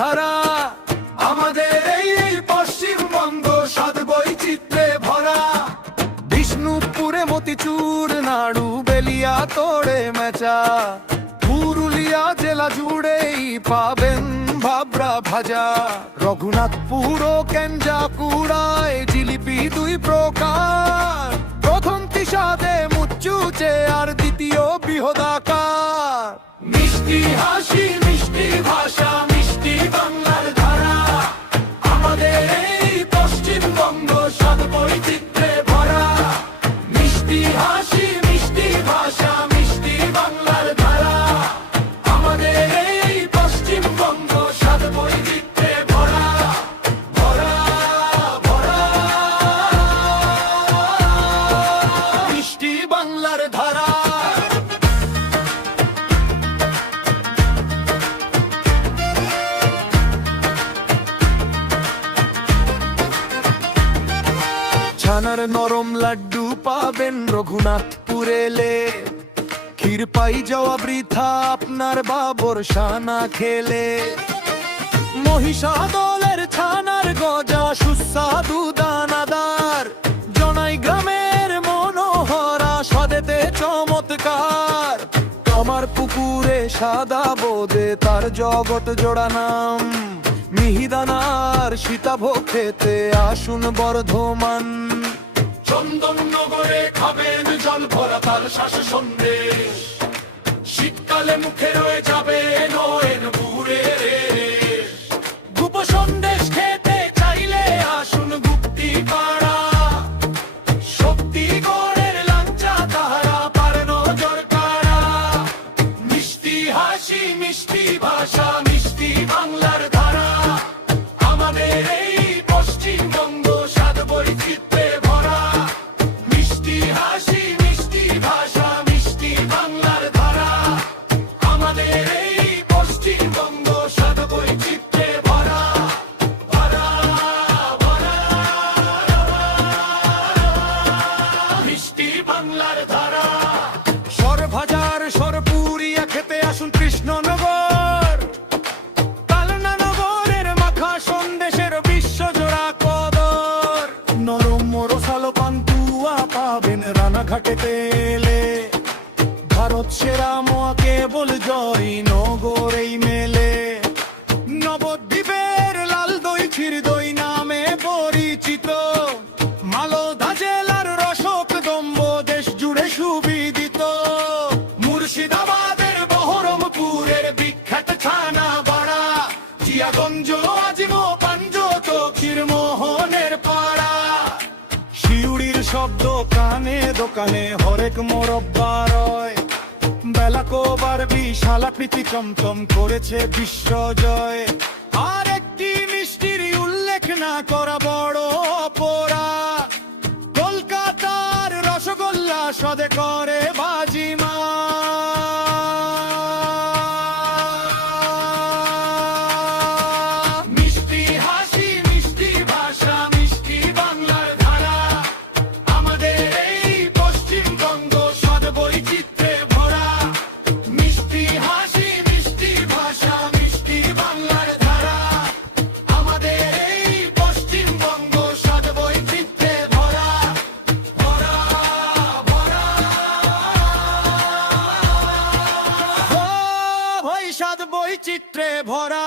ধারা। আমাদের এই পশ্চিমবঙ্গ স্বাদ বৈচিত্র্যে ভরা। বিষ্ণুপুরে মতিচুর, নাড়ু বেলিয়া তোড়ে মেচা। পুরুলিয়া জেলা জুড়েই পাবেন ভাবরা ভাজা। রঘুনাথপুর ও কেঞ্জাকুড়ায় জিলিপি দুই প্রকার। প্রথম তিসাদে মুচুচে আর দ্বিতীয় বৃহদাকার। মিষ্টি হাসি মিষ্টি ভাষা মিষ্টি বাংলার ধারা। আমাদের এই পশ্চিমবঙ্গ স্বাদ বৈচিত্র্যে ভরা। মিষ্টি হাসি মিষ্টি ভাষা মিষ্টি বাংলার ধারা। আমাদের এই পশ্চিমবঙ্গ স্বাদ বৈচিত্র্যে ভরা। ভরা ভরা মিষ্টি বাংলার ধারা। ছানার নরম লাড্ডু পাবেন রঘুনাথপুরে এলে। ক্ষীর পাই যাওয়া বৃথা আপনার বাবর সানা খেলে। মহিষাদলের ছানার গজা সুস্বাদু দানাদার। জনাই গ্রামের মনোহরা স্বাদেতে চমৎকার। আমার পুকুরে সাদা বোদে তার জগৎ জোড়া নাম। মিহিদানার সীতাভোগ খেতে আসুন বর্ধমান। চন্দননগরে খাবেন জল ভরা তার শ্বাস সন্দেশ। শীতকালে মুখে রয়ে যাবে নয়ন পুরে। গুপ সন্দেশ খেতে চাইলে আসুন গুপ্তি পাড়া। শক্তিগড়ের লাঞ্চা তাহারা পার নজর কাড়া। মিষ্টি হাসি মিষ্টি ভাষা মিষ্টি বাংলার ধারা। আমাদের এই পশ্চিমবঙ্গ স্বাদ বৈচিত্র্যে ভরা। মিষ্টি হাসি মিষ্টি ভাষা মিষ্টি বাংলার ধারা। আমাদের এই পশ্চিমবঙ্গ স্বাদ বৈচিত্র্যে ভরা। ভরা ভরা মিষ্টি বাংলার ধারা। সরভাজার সরপুরিয়া খেতে আসুন কৃষ্ণনগর। কালনানগরের মাখা সন্দেশের বিশ্বজোড়া কদর। নরম রসালো পান্তুয়া পাবেন রানাঘাটেতে এলে। ভারত সেরা মোয়া কেবল জয়নগরেই মেলে। নবদ্বীপের লাল দই ক্ষীর দই নামে পরিচিত। মালদা জেলার রসক দম্ব দেশ জুড়ে সুবিদিত। মুর্শিদাবাদের বহরমপুরের বিখ্যাত ছানা বড়া। জিয়াগঞ্জ আজিম পাঞ্জত ক্ষীর মোহনের পাড়া। শিউড়ির শব্দ কানে দোকানে হরেক মোরব্বা রয়। বেলাকোবার বিশালা প্রীতি চমচম করেছে বিশ্বজয়। আর একটি মিষ্টির উল্লেখ না করা বড় অপরাধ। কলকাতার রসগোল্লা সদে করে বাজিমা। মিষ্টি হাসি মিষ্টি ভাষা মিষ্টি বাংলার ধারা। আমাদের এই পশ্চিমবঙ্গ স্বাদ বৈচিত্র্যে ভরা। মিষ্টি হাসি মিষ্টি ভাষা মিষ্টি বাংলার ধারা। আমাদের এই পশ্চিমবঙ্গ স্বাদ বৈচিত্র্যে ভরা। ভরা ভরা স্বাদ বৈচিত্র্যে ভরা।